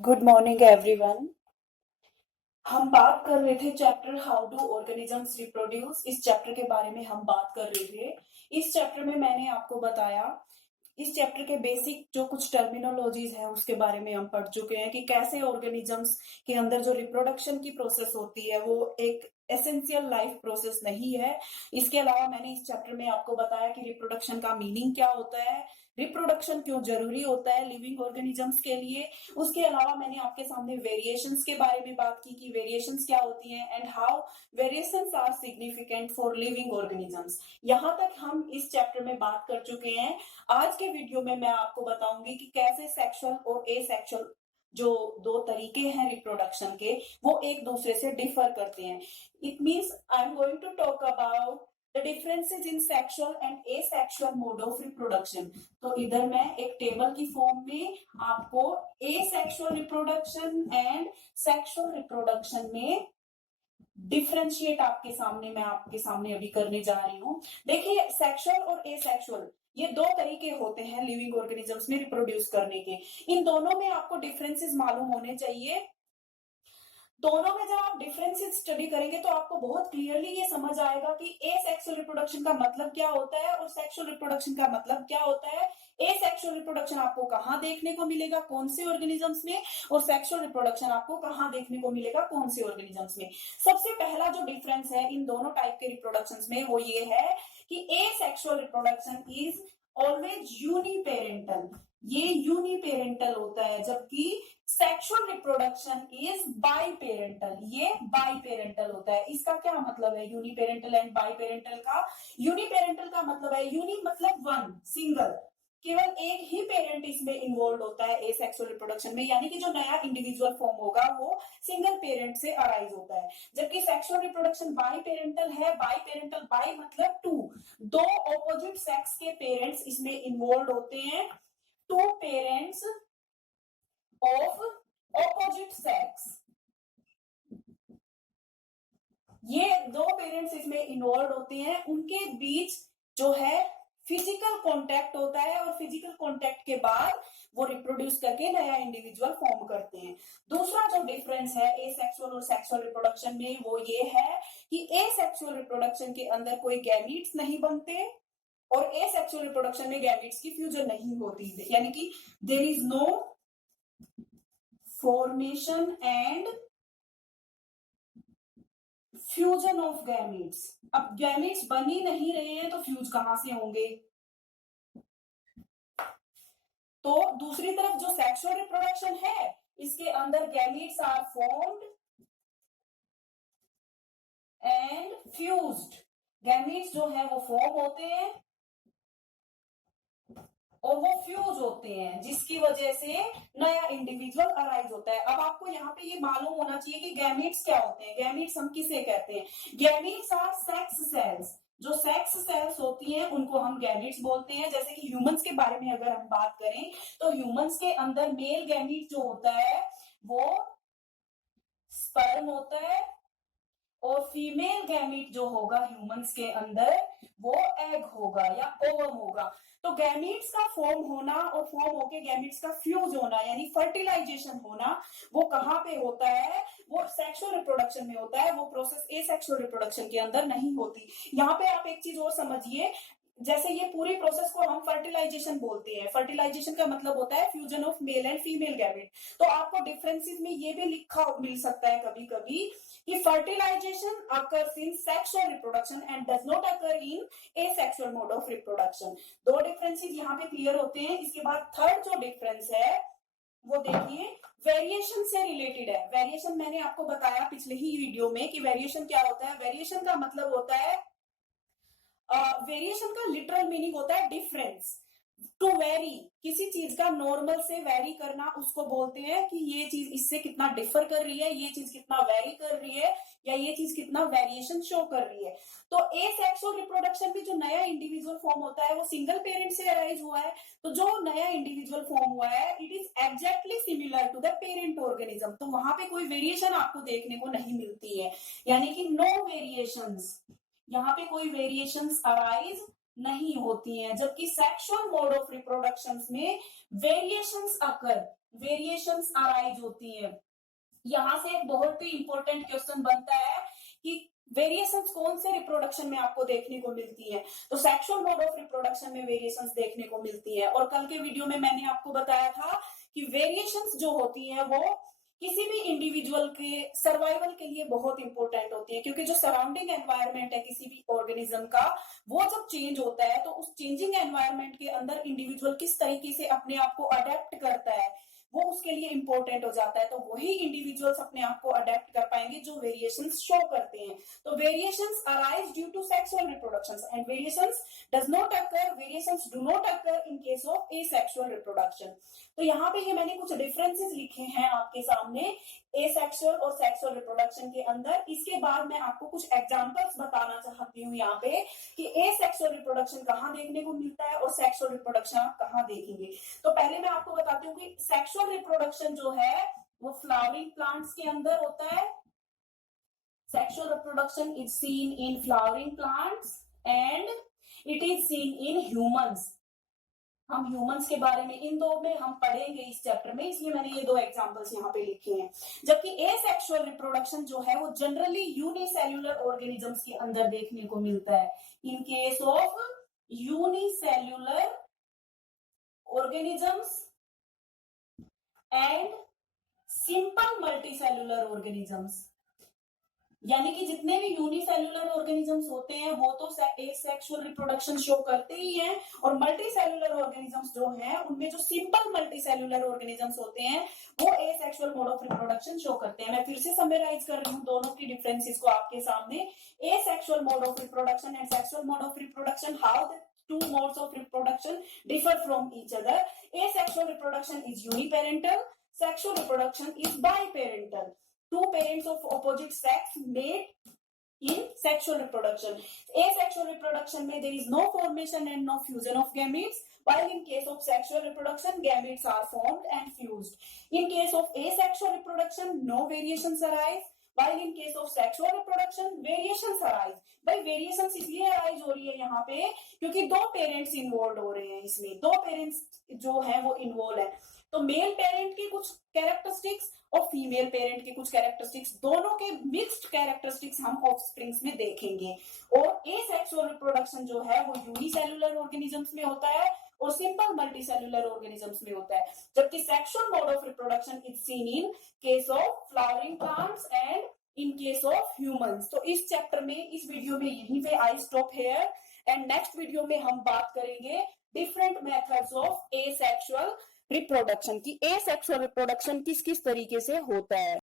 Good morning everyone. हम बात कर रहे थे chapter how do organisms reproduce. इस चैप्टर के बारे में हम बात कर रहे थे। इस चैप्टर में मैंने आपको बताया, इस चैप्टर के बेसिक जो कुछ टर्मिनोलॉजीज है उसके बारे में हम पढ़ चुके हैं कि कैसे ऑर्गेनिजम्स के अंदर जो रिप्रोडक्शन की प्रोसेस होती है वो एक एसेंशियल लाइफ प्रोसेस नहीं है। इसके अलावा मैंने इस चैप्टर में आपको बताया कि रिप्रोडक्शन का मीनिंग क्या होता है, रिप्रोडक्शन क्यों जरूरी होता है लिविंग ऑर्गेनिजम्स के लिए। उसके अलावा मैंने आपके सामने वेरिएशंस के बारे में बात की कि वेरिएशंस क्या होती हैं and how variations are significant for living organisms. यहाँ तक हम इस चैप्टर में बात कर चुके हैं। आज के वीडियो में मैं आपको बताऊंगी कि कैसे सेक्सुअल और एसेक्सुअल जो दो तरीके हैं रिप्रोडक्शन के वो एक दूसरे से डिफर करते हैं। It means I am going to talk about the differences in sexual and asexual mode of reproduction. तो इधर मैं एक टेबल की फॉर्म में आपको asexual reproduction and sexual reproduction में डिफरेंशिएट मैं आपके सामने अभी करने जा रही हूँ। देखिए, सेक्सुअल और एसेक्सुअल ये दो तरीके होते हैं लिविंग ऑर्गेनिजम्स में रिप्रोड्यूस करने के। इन दोनों में आपको डिफरेंसेस मालूम होने चाहिए। दोनों में जब आप डिफरेंसेस स्टडी करेंगे तो आपको बहुत क्लियरली ये समझ आएगा कि एसेक्सुअल रिप्रोडक्शन का मतलब क्या होता है और सेक्सुअल रिप्रोडक्शन का मतलब क्या होता है। एसेक्सुअल रिप्रोडक्शन आपको कहाँ देखने को मिलेगा, कौन से ऑर्गेनिजम्स में, और सेक्सुअल रिप्रोडक्शन आपको कहाँ देखने को मिलेगा, कौन से ऑर्गेनिजम्स में। सबसे पहला जो डिफरेंस है इन दोनों टाइप के रिप्रोडक्शन में वो ये है कि asexual reproduction is always uniparental, ये यूनिपेरेंटल होता है, जबकि sexual reproduction is by parental, ये बाई पेरेंटल होता है। इसका क्या मतलब है यूनिपेरेंटल एंड बाई पेरेंटल का? यूनिपेरेंटल का मतलब है, यूनि मतलब वन, सिंगल, केवल एक ही पेरेंट इसमें इन्वॉल्व होता है एसेक्सुअल रिप्रोडक्शन में, यानी कि जो नया इंडिविजुअल फॉर्म होगा वो सिंगल पेरेंट से अराइज होता है। जबकि सेक्सुअल रिप्रोडक्शन बाई पेरेंटल है। बाई पेरेंटल, बाई मतलब टू, दो ऑपोजिट सेक्स के पेरेंट्स इसमें इन्वॉल्व होते हैं। Two parents of opposite sex, ये दो पेरेंट्स इसमें इन्वॉल्व होते हैं, उनके बीच जो है फिजिकल कांटेक्ट होता है और फिजिकल कांटेक्ट के बाद वो रिप्रोड्यूस करके नया इंडिविजुअल फॉर्म करते हैं। दूसरा जो डिफरेंस है एसेक्सुअल और सेक्सुअल रिप्रोडक्शन में वो ये है कि एसेक्सुअल रिप्रोडक्शन के अंदर कोई गैमीट्स नहीं बनते और एसेक्सुअल रिप्रोडक्शन में गैमीट्स की फ्यूजन नहीं होती, यानी कि there is no formation and fusion of gametes. अब गैमीट्स बन ही नहीं रहे हैं तो फ्यूज कहां से होंगे? तो दूसरी तरफ जो सेक्सुअल रिप्रोडक्शन है इसके अंदर gametes are formed and fused, gametes जो है वो फॉर्म होते हैं और वो फ्यूज होते हैं, जिसकी वजह से नया इंडिविजुअल अराइज होता है। अब आपको यहाँ पे ये मालूम होना चाहिए कि गैमीट्स क्या होते हैं। गैमीट्स हम किसे कहते हैं? गैमीट्स आर सेक्स सेल्स, जो सेक्स सेल्स होती हैं उनको हम गैमीट्स बोलते हैं। जैसे कि ह्यूमंस के बारे में अगर हम बात करें तो ह्यूमंस के अंदर मेल गैमीट जो होता है वो स्पर्म होता है और फीमेल गैमीट जो होगा ह्यूमंस के अंदर वो एग होगा या ओवम होगा। तो गैमीट्स का फॉर्म होना और फॉर्म होके गैमीट्स का फ्यूज होना यानी फर्टिलाइजेशन होना वो कहाँ पे होता है? वो सेक्सुअल रिप्रोडक्शन में होता है। वो प्रोसेस एसेक्सुअल रिप्रोडक्शन के अंदर नहीं होती। यहाँ पे आप एक चीज और समझिए, जैसे ये पूरी प्रोसेस को हम फर्टिलाइजेशन बोलते हैं। फर्टिलाइजेशन का मतलब होता है fusion of male and female gamete. तो आपको डिफरेंसेस में ये भी लिखा मिल सकता है कभी कभी कि fertilisation occurs in sexual reproduction and does not occur in asexual mode of reproduction. दो डिफरेंसेस यहाँ पे क्लियर होते हैं। इसके बाद थर्ड जो डिफरेंस है वो देखिए वेरिएशन से रिलेटेड है। वेरिएशन मैंने आपको बताया पिछले ही वीडियो में कि वेरिएशन क्या होता है। वेरिएशन का मतलब होता है, वेरिएशन का लिटरल मीनिंग होता है डिफरेंस। टू वेरी, किसी चीज का नॉर्मल से वेरी करना उसको बोलते हैं कि ये चीज इससे कितना डिफर कर रही है, ये चीज कितना वेरी कर रही है या ये चीज कितना वेरिएशन शो कर रही है। तो एसेक्सुअल रिप्रोडक्शन में जो नया इंडिविजुअल फॉर्म होता है वो सिंगल पेरेंट से अराइज हुआ है। तो जो नया इंडिविजुअल फॉर्म हुआ है it is exactly similar to the parent organism. तो वहां पे कोई वेरिएशन आपको देखने को नहीं मिलती है, यानी कि नो वेरिएशंस, यहाँ पे कोई वेरिएशंस अराइज नहीं होती हैं। जबकि सेक्सुअल मोड ऑफ रिप्रोडक्शन में वेरिएशंस अकर, वेरिएशंस अराइज होती है। यहां से एक बहुत ही इंपॉर्टेंट क्वेश्चन बनता है कि वेरिएशंस कौन से रिप्रोडक्शन में आपको देखने को मिलती है। तो सेक्सुअल मोड ऑफ रिप्रोडक्शन में वेरिएशंस देखने को मिलती है। और कल के वीडियो में मैंने आपको बताया था कि वेरिएशंस जो होती है वो किसी भी इंडिविजुअल के सर्वाइवल के लिए बहुत इंपॉर्टेंट होती है, क्योंकि जो सराउंडिंग एनवायरनमेंट है किसी भी ऑर्गेनिज्म का, वो जब चेंज होता है तो उस चेंजिंग एनवायरनमेंट के अंदर इंडिविजुअल किस तरीके से अपने आप को अडेप्ट करता है वो उसके लिए इंपॉर्टेंट हो जाता है। तो वही इंडिविजुअल्स अपने आप को अडेप्ट कर पाएंगे जो वेरिएशंस शो करते हैं। तो variations arise due to sexual reproduction and variations variations do not occur in case of asexual reproduction. तो यहाँ पे ये मैंने कुछ डिफरेंसेस लिखे हैं आपके सामने एसेक्सुअल और सेक्सुअल रिप्रोडक्शन के अंदर। इसके बाद मैं आपको कुछ एग्जांपल्स बताना चाहती हूँ यहाँ पे कि एसेक्सुअल रिप्रोडक्शन कहाँ देखने को मिलता है और सेक्सुअल रिप्रोडक्शन आप कहाँ देखेंगे। तो पहले मैं आपको बताती हूँ कि सेक्सुअल रिप्रोडक्शन जो है वो फ्लावरिंग प्लांट्स के अंदर होता है। Sexual reproduction is seen in flowering plants and it is seen in humans. हम ह्यूमंस के बारे में इन दो में हम पढ़ेंगे इस चैप्टर में, इसलिए मैंने ये दो एग्जांपल्स यहाँ पे लिखे हैं। जबकि एसेक्सुअल रिप्रोडक्शन जो है वो जनरली यूनिसेल्युलर ऑर्गेनिजम्स के अंदर देखने को मिलता है। इन case of unicellular organisms and simple multicellular organisms, यानी कि जितने भी यूनिसेल्युलर ऑर्गेनिजम्स होते हैं वो तो एसेक्सुअल रिप्रोडक्शन शो करते ही हैं, और मल्टीसेल्युलर ऑर्गेनिजम्स जो हैं उनमें जो सिंपल मल्टीसेल्युलर ऑर्गेनिजम्स होते हैं वो asexual mode of reproduction show करते हैं। मैं फिर से समराइज कर रही हूँ दोनों की डिफरेंसेस को आपके सामने। Asexual mode of reproduction and sexual mode of reproduction, how the two modes of reproduction differ from each other. Asexual reproduction is uniparental, sexual reproduction is biparental. Two parents of opposite sex mate in sexual reproduction. Asexual reproduction में there is no formation and no fusion of gametes, while in case of sexual reproduction gametes are formed and fused. In case of asexual reproduction no variations arise, while in case of sexual reproduction variations arise. भाई variations इसलिए arise हो रही है यहाँ पे क्योंकि दो parents involve हो रहे हैं, इसमें दो पेरेंट्स जो है वो इन्वॉल्व है। तो मेल पेरेंट की कुछ कैरेक्टरिस्टिक्स और फीमेल पेरेंट के कुछ कैरेक्टरिस्टिक्स, दोनों के मिक्स्ड कैरेक्टरिस्टिक्स हम ऑफस्प्रिंग्स में देखेंगे। और एसेक्सुअल रिप्रोडक्शन जो है वो यूनिसेल्युलर ऑर्गेनिजम्स में होता है और सिंपल मल्टीसेल्युलर ऑर्गेनिजम्स में होता है। जबकि sexual mode of reproduction is seen in case of flowering plants and in case of humans. तो इस चैप्टर में, इस वीडियो में यहीं पे I stop here, and next video में हम बात करेंगे different methods of asexual reproduction की, एसेक्सुअल रिप्रोडक्शन किस किस तरीके से होता है।